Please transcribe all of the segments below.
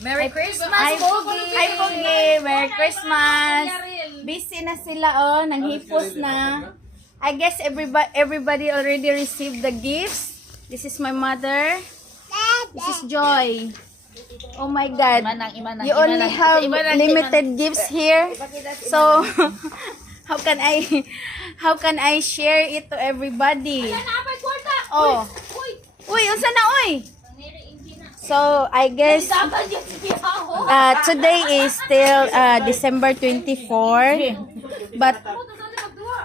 Merry Christmas, Hi, Pogi! Hi, Pogi! Merry Christmas! Busy na sila, oh. Nanghipos na. I guess everybody already received the gifts. This is my mother. This is Joy. Oh my God. You only have limited gifts here. So, how can I share it to everybody? Oh. Uy, unsa na, uy? So, I guess today is still December 24. But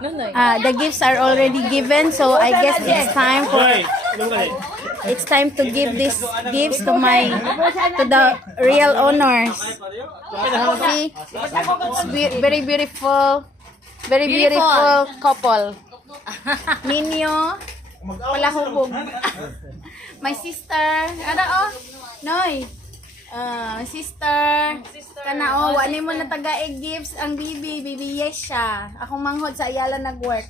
the gifts are already given, so I guess it's time to give these gifts to the real owners. See, it's very beautiful couple. Ninyo, palahubog. My sister, Noy. Sister. Kana wa ni mo na taga-egg gifts ang baby Yesha. Akong manghod sa Ayala nag-work.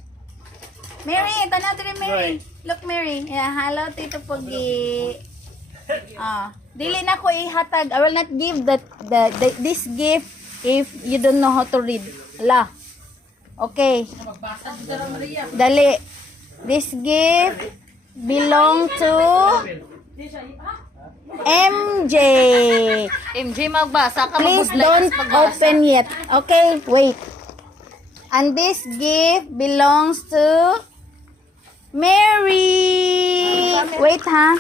Mary, tanadre Mary. Look Mary. Yeah, hello Tito Pogi. Dili na ko ihatag. I will not give this gift if you don't know how to read. Ala. Okay. Dali. This gift belong to MJ. MJ, magbasa ka. Please don't open yet. Okay, wait. And this gift belongs to Mary. Wait, ha?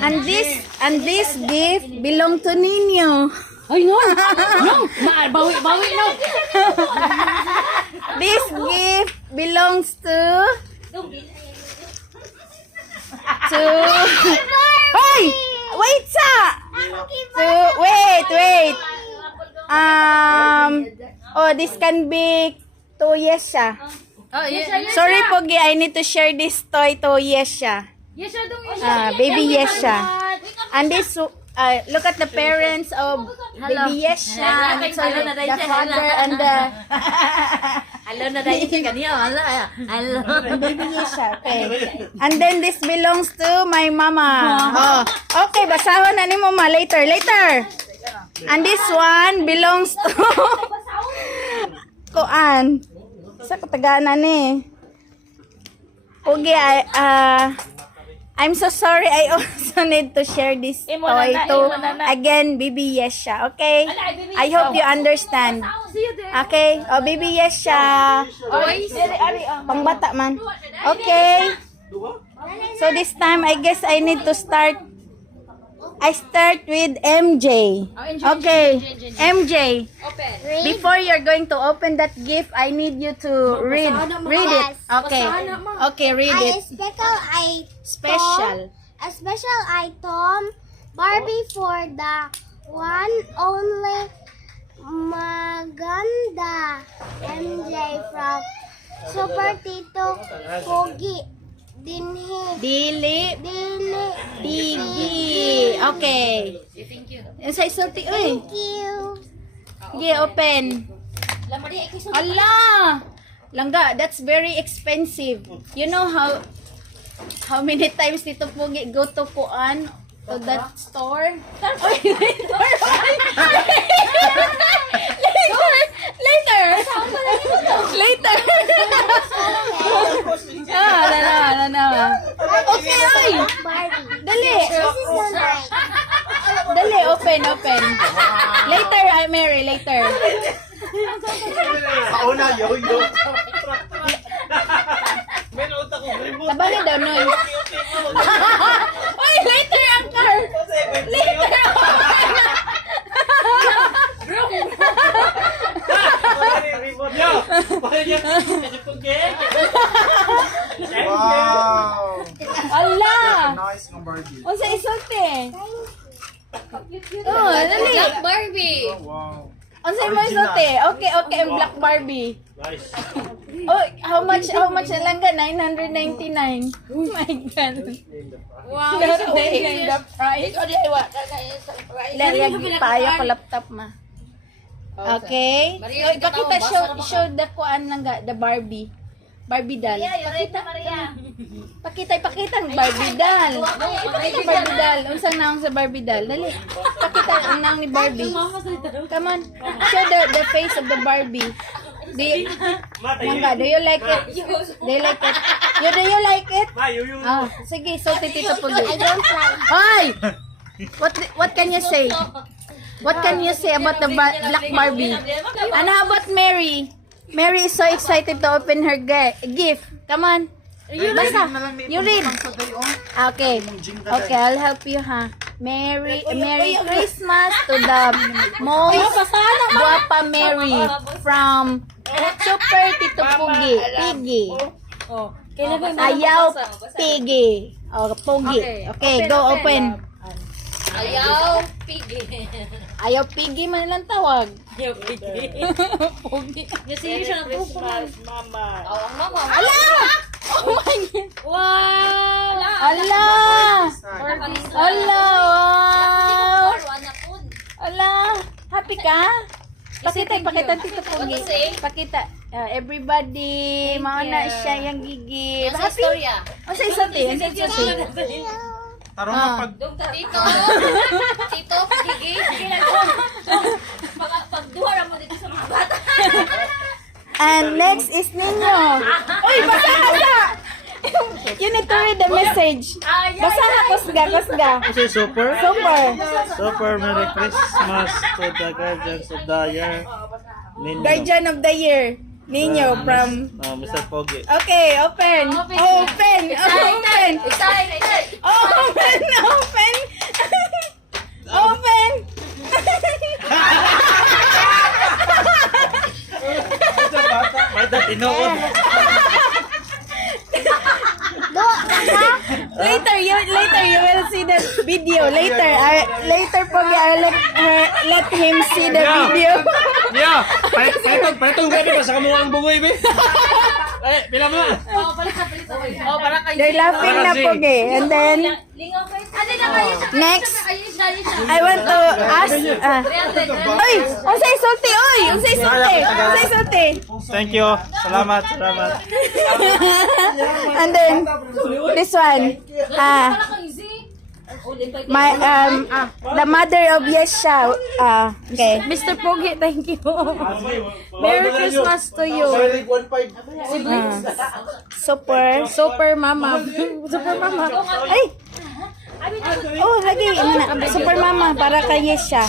And this gift belong to Nino. Ay, no! No! Bawi, no! This gift belongs to Hoy! Wait sa! Wait. This can be to Yesha. Oh, yes. Sorry Pogi, I need to share this toy to Yesha. Baby Yesha. And this look at the parents of baby Yesha. And so the father and the Hello na dahil kaniya. Hello. baby Yesha. Okay. And then this belongs to my mama. Okay, basahon na ni mama later. And this one belongs to Kuan. Sa katagaan na ni. Okay, I'm so sorry. I also need to share this toy to again, baby Yesha. Okay? I hope you understand. Okay? Oh, baby Yesha. Pangbata man. Okay. So this time, I guess I need to start. I start with MJ. Okay, MJ. Before you're going to open that gift, I need you to read it. Okay. Okay, read it. Special. A special item, Barbie for the one only maganda. MJ from Super Tito Pogi. Dili. Digi. Okay. Thank you. Sa isulti, uy. Thank you. Okay, open. Allah! Langga, that's very expensive. You know how many times Tito Pogi go to Kuan? To that store? Oy, later. No. Okay, oy. Dali. Dali, open. Later, Mary, later. Pauna, yo. Tabali daw, Noy. Oy, later, Angkar. Later, Wow! Allah! Nice ng Barbie. Unsa isulti? Oh, dali. Black Barbie. Wow. Unsa mo isulti? Okay, ang Black Barbie. Nice. Oh, how much na lang ka? 999. Oh my God. Wow, That's it's the price. Lagi payo ko laptop ma. Okay. Maria, So, ipakita show the kuan lang the Barbie. Barbie doll. Maria, Pakita ang Barbie doll. Pakita Barbie doll. Unsang naong sa Barbie doll. Dali. Pakita ang naong ni Barbie. Come on. Show the face of the Barbie. Mangga, do you like it? Do you like it? Do you like it? Ah, sige, so Tito Pugi. I don't like. Hoy! What can you say? What can you say about the Black Barbie? And how about Mary? Mary is so excited to open her gift. Come on. Basta. You read. Okay. Okay, I'll help you, ha. Merry Christmas to the most guapa Mary from Super Tito Pugi. Piggy. Ayaw Piggy. Oh, Pugi. Okay, go open. Ayaw, pigi. Ayaw Piggy man lang tawag. Ayaw, pigi. Pugi. Kasi siya ng pupo. Mama. Oh, ang mama. Ala! Oh my God. Wow! Ala! Ala! Wow! Ala! Happy ka? Pakita Tito Pugi. Pakita. Everybody, mauna siya yung gigib. Sa Happy? istorya. O sa isote. Tarong Ah. pag Tito. Tito, gigi. Pagduha mo dito sa mga bata. And next is Ninyo. Uy, basa! You need to read the message. Basa, kusga. kasi super. Super. Merry Christmas to the guardians of the year. Ninyo. Guardian of the year. Ninyo from... Mr. Pogi. Okay, open. Open. Excited. Open. Open. May datinood. Later you will see the video. Later Pogi, I'll let him see the video. Yeah. Paitong gabi ba sa kamuang bungoy be? Pila mo. Oh, para kayo. They're laughing na Pogi. And then Lingaw kayo. Ano na kayo? next, Ayun siya. I want to ask. Oy, unsay sulti oy, unsay sulti. Thank you. Salamat. And then this one. My the mother of Yesha. Okay. Mr. Pogi, thank you. Merry Christmas to you. Super mama. Super mama. Ay. Oh, lagi na. Super mama para kay Yesha.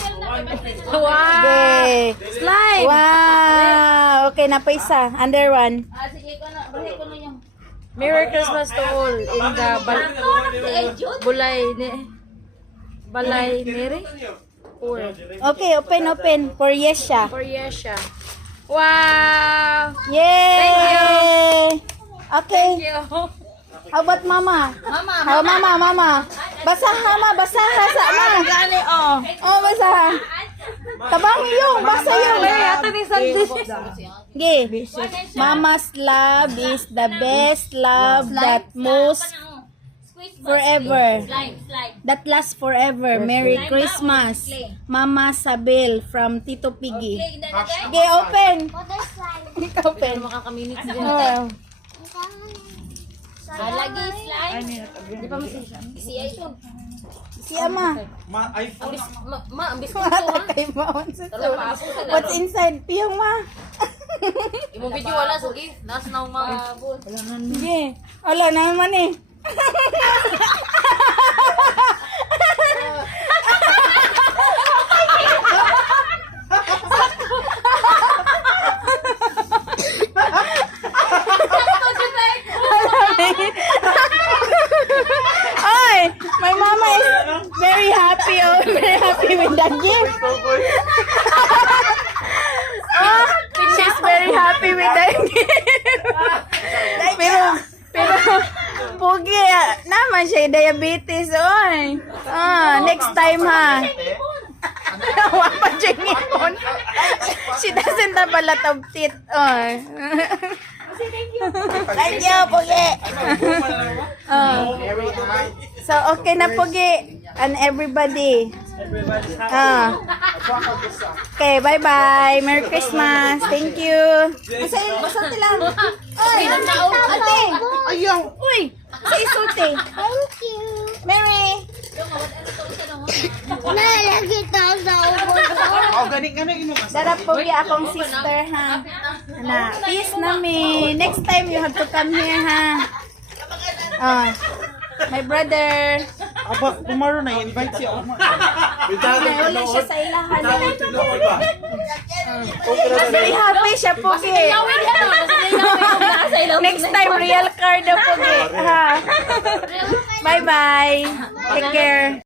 Wow. Okay. Slime. Wow. Okay, napaisa. Under one. Sige ko na. Balik ko na yung... Merry Christmas to all in the Balay Mary or Okay, open for Yesha. for Yesha. Wow! Yay! Thank you. Okay. Thank you. How about mama? Mama. Basaha ma. Gani oh. Oh, basaha. Tabang yung, basa yung. Ato ni Sandy. Okay. Mama's love is the best love that most forever. That lasts forever. Merry Christmas. Mama Sabel from Tito Piggy. Okay, open. What is slime? Open. Makakaminit din. Oh. Lagi slime. Siya ito. Si Ama. iPhone. Ang biskot ko ha. Kay Maon. What's inside? Piyong ma. Imong video wala sa gift. Nas na mga bull. Sige. Wala na naman eh. Oy, my mama is very happy. Oh, very happy with that gift. Oh, she's very happy with that gift. Pero, Pugi, naman siya, diabetes, oy. Next time ha. Wapa siya ngipon. She doesn't have a lot of teeth, oy. Thank you, Pugi. So, okay na, Pugi. And everybody. Okay, bye-bye. Merry Christmas. Thank you. Basta lang. Ay, Ate! Ayaw. Uy! Sa isulti. thank you. Mary! Nalagi daw sa ubod ko. Oh, gani mo kasi. Darap po ya akong sister, ha? Na, peace nami. Next time, you have to come here, ha? Oh, my brother. Aba, tomorrow na invite siya. Wala siya sa ilahan. Very happy siya po, Next time, real card na po, ha? Bye-bye. Take care.